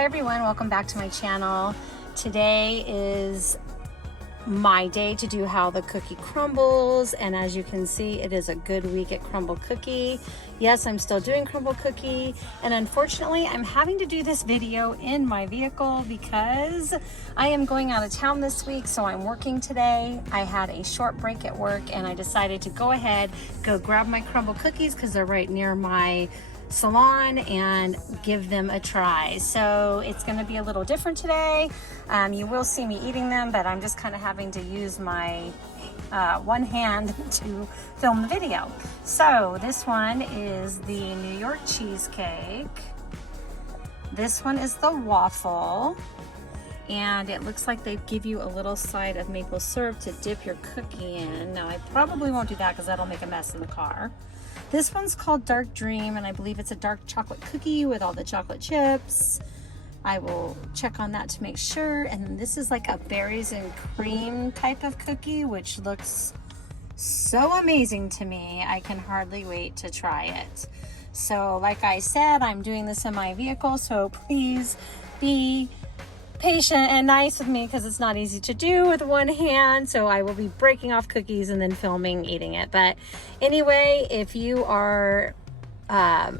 Hi everyone, welcome back to my channel. Today is my day to do how the cookie crumbles, and as you can see, it is a good week at Crumbl Cookie. Yes, I'm still doing Crumbl Cookie, and unfortunately I'm having to do this video in my vehicle because I am going out of town this week, so I'm working today. I had a short break at work and I decided to go grab my Crumbl Cookies because they're right near my salon and give them a try. So it's going to be a little different today. You will see me eating them, but I'm just kind of having to use my one hand to film the video. So this one is the New York cheesecake. This one is the waffle. And it looks like they give you a little side of maple syrup to dip your cookie in. Now I probably won't do that because that'll make a mess in the car. This one's called Dark Dream, and I believe it's a dark chocolate cookie with all the chocolate chips. I will check on that to make sure. And then this is like a berries and cream type of cookie, which looks so amazing to me. I can hardly wait to try it. So like I said, I'm doing this in my vehicle, so please be patient and nice with me because it's not easy to do with one hand. So I will be breaking off cookies and then filming eating it. But anyway, if you are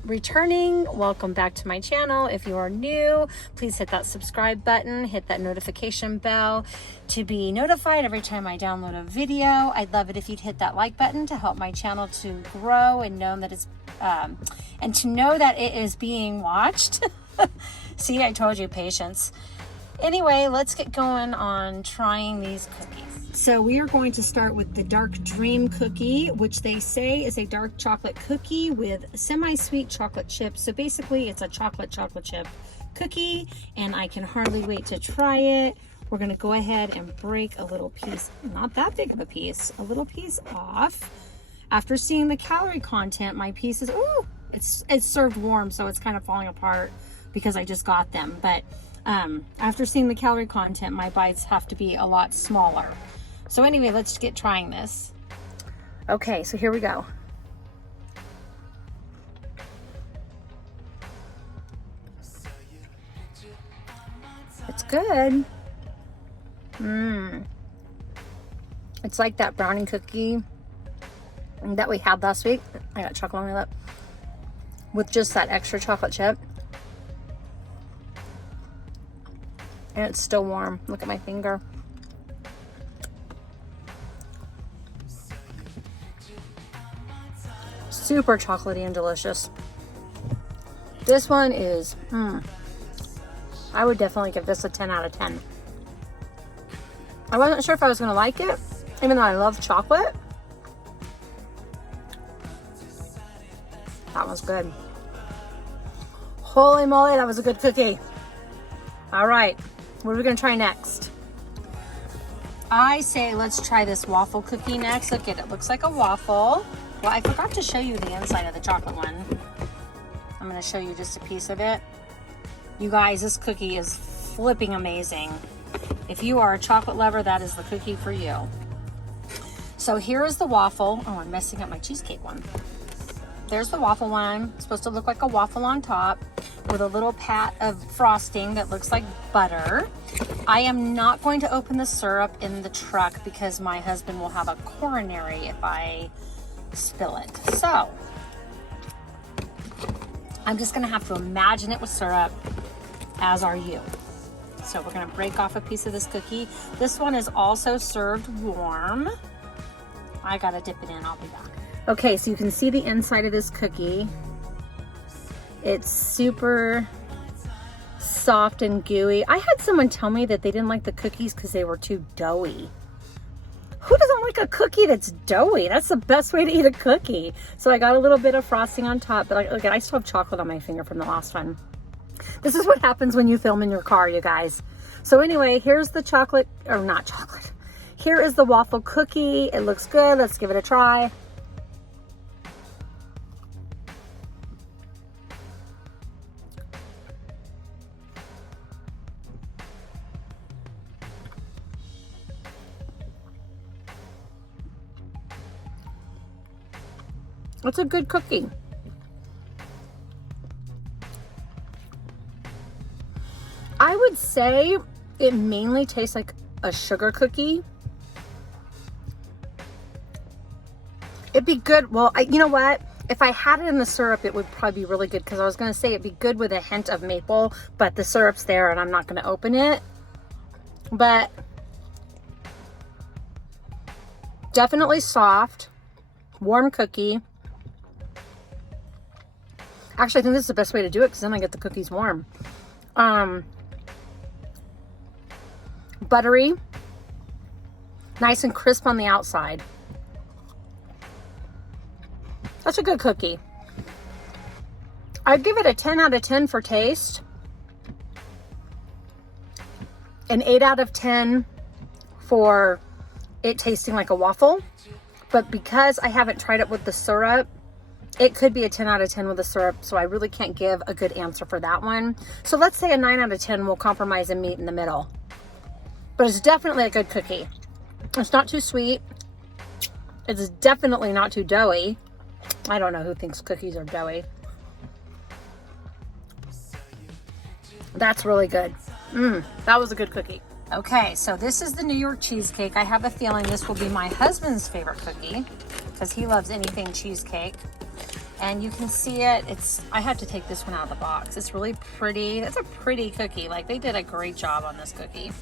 returning, welcome back to my channel. If you are new, please hit that subscribe button, hit that notification bell to be notified every time I download a video. I'd love it if you'd hit that like button to help my channel to grow and know that it's and to know that it is being watched. See, I told you, patience. Anyway, let's get going on trying these cookies. So we are going to start with the Dark Dream cookie, which they say is a dark chocolate cookie with semi-sweet chocolate chips. So basically it's a chocolate chip cookie, and I can hardly wait to try it. We're gonna go ahead and break a little piece, not that big of a piece, a little piece off. After seeing the calorie content, my piece is, ooh, it's served warm, so it's kind of falling apart because I just got them. But after seeing the calorie content, my bites have to be a lot smaller. So anyway, let's get trying this. Okay, so here we go. It's good. It's like that brownie cookie that we had last week. I got chocolate on my lip. With just that extra chocolate chip. And it's still warm. Look at my finger. Super chocolatey and delicious. This one is, I would definitely give this a 10 out of 10. I wasn't sure if I was going to like it, even though I love chocolate. That was good. Holy moly, that was a good cookie. All right. What are we going to try next? I say let's try this waffle cookie next. Look at it. Looks like a waffle. Well, I forgot to show you the inside of the chocolate one. I'm going to show you just a piece of it. You guys, this cookie is flipping amazing. If you are a chocolate lover, that is the cookie for you. So here is the waffle. Oh, I'm messing up my cheesecake one. There's the waffle one. It's supposed to look like a waffle on top with a little pat of frosting that looks like butter. I am not going to open the syrup in the truck because my husband will have a coronary if I spill it. So I'm just gonna have to imagine it with syrup, as are you. So we're gonna break off a piece of this cookie. This one is also served warm. I gotta dip it in, I'll be back. Okay, so you can see the inside of this cookie. It's super soft and gooey. I had someone tell me that they didn't like the cookies because they were too doughy. Who doesn't like a cookie that's doughy? That's the best way to eat a cookie. So I got a little bit of frosting on top, but look, I still have chocolate on my finger from the last one. This is what happens when you film in your car, you guys. So anyway, here's the chocolate, or not chocolate. Here is the waffle cookie. It looks good. Let's give it a try. It's a good cookie. I would say it mainly tastes like a sugar cookie. It'd be good. Well, you know what? If I had it in the syrup, it would probably be really good, because I was going to say it'd be good with a hint of maple, but the syrup's there and I'm not going to open it. But definitely soft, warm cookie. Actually, I think this is the best way to do it, because then I get the cookies warm. Buttery, nice and crisp on the outside. That's a good cookie. I'd give it a 10 out of 10 for taste. An 8 out of 10 for it tasting like a waffle. But because I haven't tried it with the syrup, it could be a 10 out of 10 with the syrup. So I really can't give a good answer for that one. So let's say a 9 out of 10 will compromise and meet in the middle. But it's definitely a good cookie. It's not too sweet. It's definitely not too doughy. I don't know who thinks cookies are doughy. That's really good. That was a good cookie. Okay, so this is the New York cheesecake. I have a feeling this will be my husband's favorite cookie, because he loves anything cheesecake. And you can see it. I had to take this one out of the box. It's really pretty. It's a pretty cookie. Like, they did a great job on this cookie.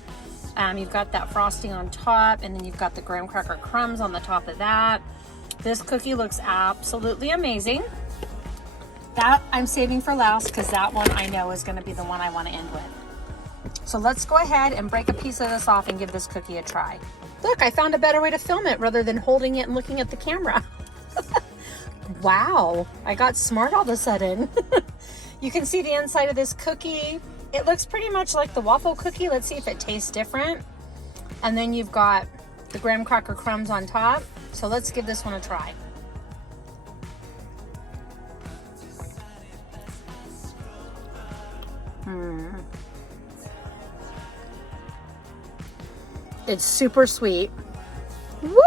You've got that frosting on top, and then you've got the graham cracker crumbs on the top of that. This cookie looks absolutely amazing. That I'm saving for last, because that one I know is going to be the one I want to end with. So let's go ahead and break a piece of this off and give this cookie a try. Look, I found a better way to film it rather than holding it and looking at the camera. Wow, I got smart all of a sudden. You can see the inside of this cookie. It looks pretty much like the waffle cookie. Let's see if it tastes different. And then you've got the graham cracker crumbs on top. So let's give this one a try. It's super sweet. Woo!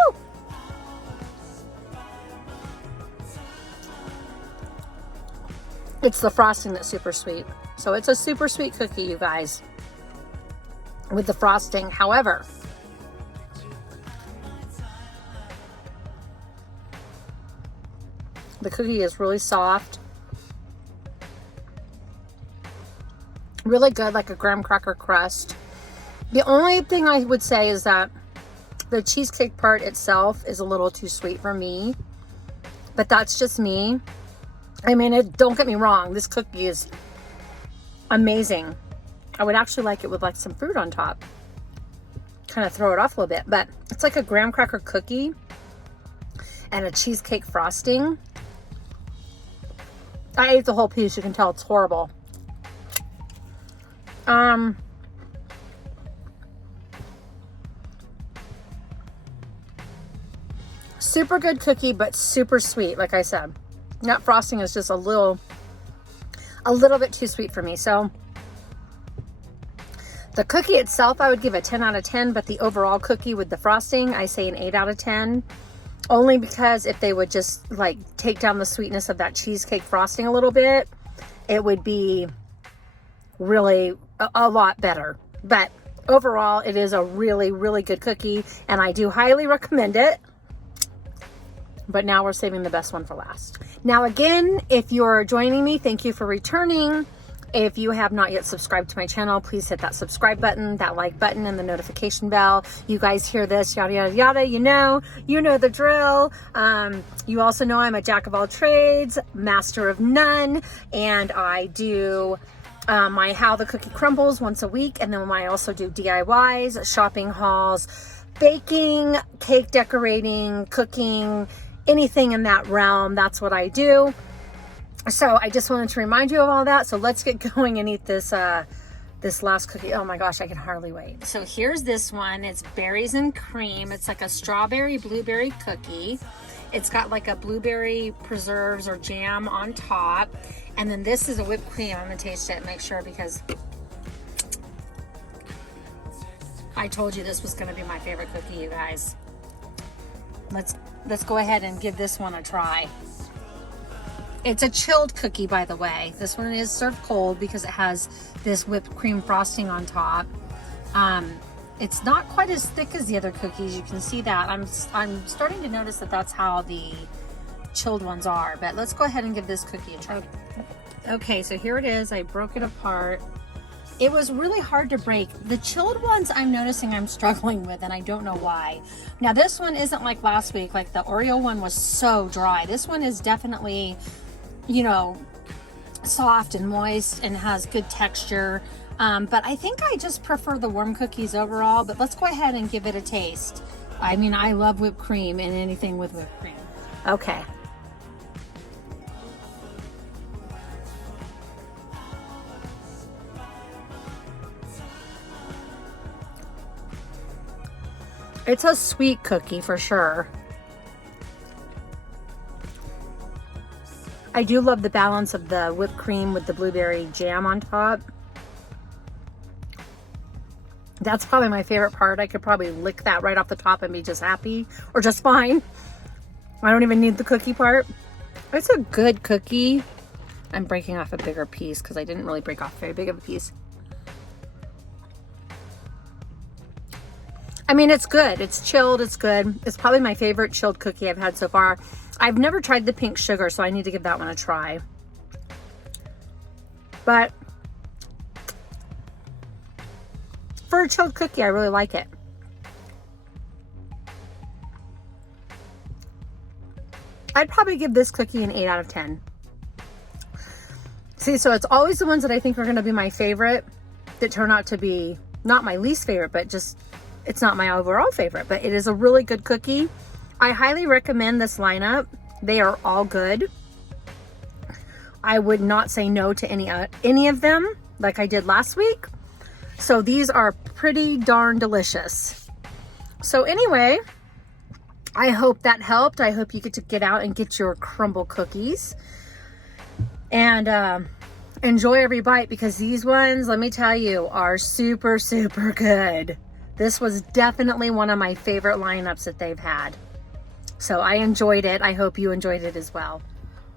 It's the frosting that's super sweet. So it's a super sweet cookie, you guys, with the frosting. However, the cookie is really soft. Really good, like a graham cracker crust. The only thing I would say is that the cheesecake part itself is a little too sweet for me. But that's just me. I mean, don't get me wrong. This cookie is amazing. I would actually like it with like some fruit on top. Kind of throw it off a little bit. But it's like a graham cracker cookie and a cheesecake frosting. I ate the whole piece. You can tell it's horrible. Super good cookie, but super sweet. Like I said, that frosting is just a little bit too sweet for me. So the cookie itself, I would give a 10 out of 10, but the overall cookie with the frosting, I say an 8 out of 10. Only because if they would just like take down the sweetness of that cheesecake frosting a little bit, it would be really a lot better. But overall, it is a really, really good cookie, and I do highly recommend it. But now we're saving the best one for last. Now again, if you're joining me, thank you for returning. If you have not yet subscribed to my channel, please hit that subscribe button, that like button, and the notification bell. You guys hear this, yada, yada, yada, you know the drill. You also know I'm a jack of all trades, master of none, and I do my How the Cookie Crumbles once a week, and then I also do DIYs, shopping hauls, baking, cake decorating, cooking, anything in that realm. That's what I do. So I just wanted to remind you of all that. So let's get going and eat this this last cookie. Oh my gosh, I can hardly wait. So here's this one. It's berries and cream. It's like a strawberry blueberry cookie. It's got like a blueberry preserves or jam on top. And then this is a whipped cream. I'm gonna taste it and make sure, because I told you this was gonna be my favorite cookie, you guys. Let's go ahead and give this one a try. It's a chilled cookie, by the way. This one is served cold because it has this whipped cream frosting on top. It's not quite as thick as the other cookies. You can see that. I'm starting to notice that that's how the chilled ones are. But let's go ahead and give this cookie a try. Okay, so here it is. I broke it apart. It was really hard to break. The chilled ones I'm noticing I'm struggling with, and I don't know why. Now this one isn't like last week. Like the Oreo one was so dry. This one is definitely, you know, soft and moist and has good texture. But I think I just prefer the warm cookies overall, but let's go ahead and give it a taste. I mean, I love whipped cream and anything with whipped cream. Okay. It's a sweet cookie for sure. I do love the balance of the whipped cream with the blueberry jam on top. That's probably my favorite part. I could probably lick that right off the top and be just happy or just fine. I don't even need the cookie part. It's a good cookie. I'm breaking off a bigger piece because I didn't really break off very big of a piece. I mean, it's good. It's chilled. It's good. It's probably my favorite chilled cookie I've had so far. I've never tried the pink sugar, so I need to give that one a try. But for a chilled cookie, I really like it. I'd probably give this cookie an 8 out of 10. See, so it's always the ones that I think are going to be my favorite that turn out to be not my least favorite, but just it's not my overall favorite, but it is a really good cookie. I highly recommend this lineup. They are all good. I would not say no to any of them like I did last week. So these are pretty darn delicious. So anyway, I hope that helped. I hope you get to get out and get your Crumbl cookies and enjoy every bite, because these ones, let me tell you, are super, super good. This was definitely one of my favorite lineups that they've had. So I enjoyed it. I hope you enjoyed it as well.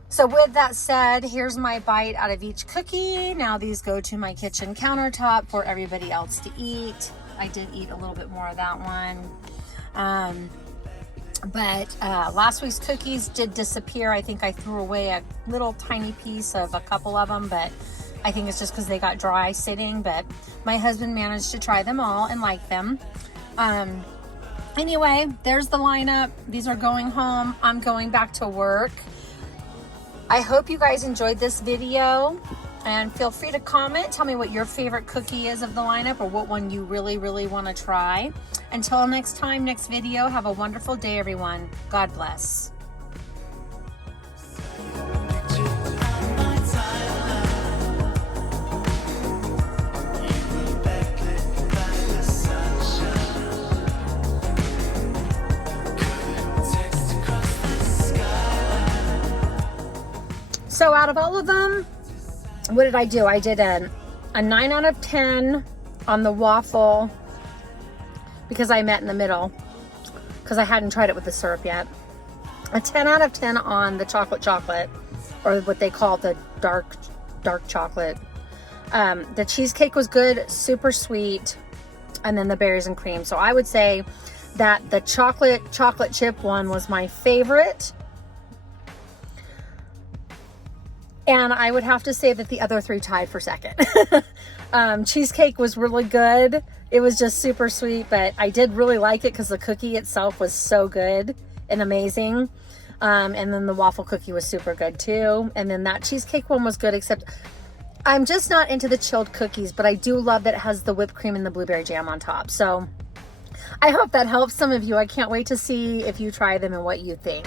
So with that said, here's my bite out of each cookie. Now these go to my kitchen countertop for everybody else to eat. I did eat a little bit more of that one. But last week's cookies did disappear. I think I threw away a little tiny piece of a couple of them, but I think it's just because they got dry sitting. But my husband managed to try them all and like them. Anyway, there's the lineup. These are going home. I'm going back to work. I hope you guys enjoyed this video, and feel free to comment. Tell me what your favorite cookie is of the lineup, or what one you really, really want to try. Until next time, next video, have a wonderful day, everyone. God bless. So out of all of them, what did I do? I did a 9 out of 10 on the waffle, because I met in the middle, because I hadn't tried it with the syrup yet. A 10 out of 10 on the chocolate, or what they call the dark chocolate. The cheesecake was good, super sweet, and then the berries and cream. So I would say that the chocolate chip one was my favorite. And I would have to say that the other three tied for second. Cheesecake was really good. It was just super sweet, but I did really like it because the cookie itself was so good and amazing. And then the waffle cookie was super good too. And then that cheesecake one was good, except I'm just not into the chilled cookies, but I do love that it has the whipped cream and the blueberry jam on top. So I hope that helps some of you. I can't wait to see if you try them and what you think.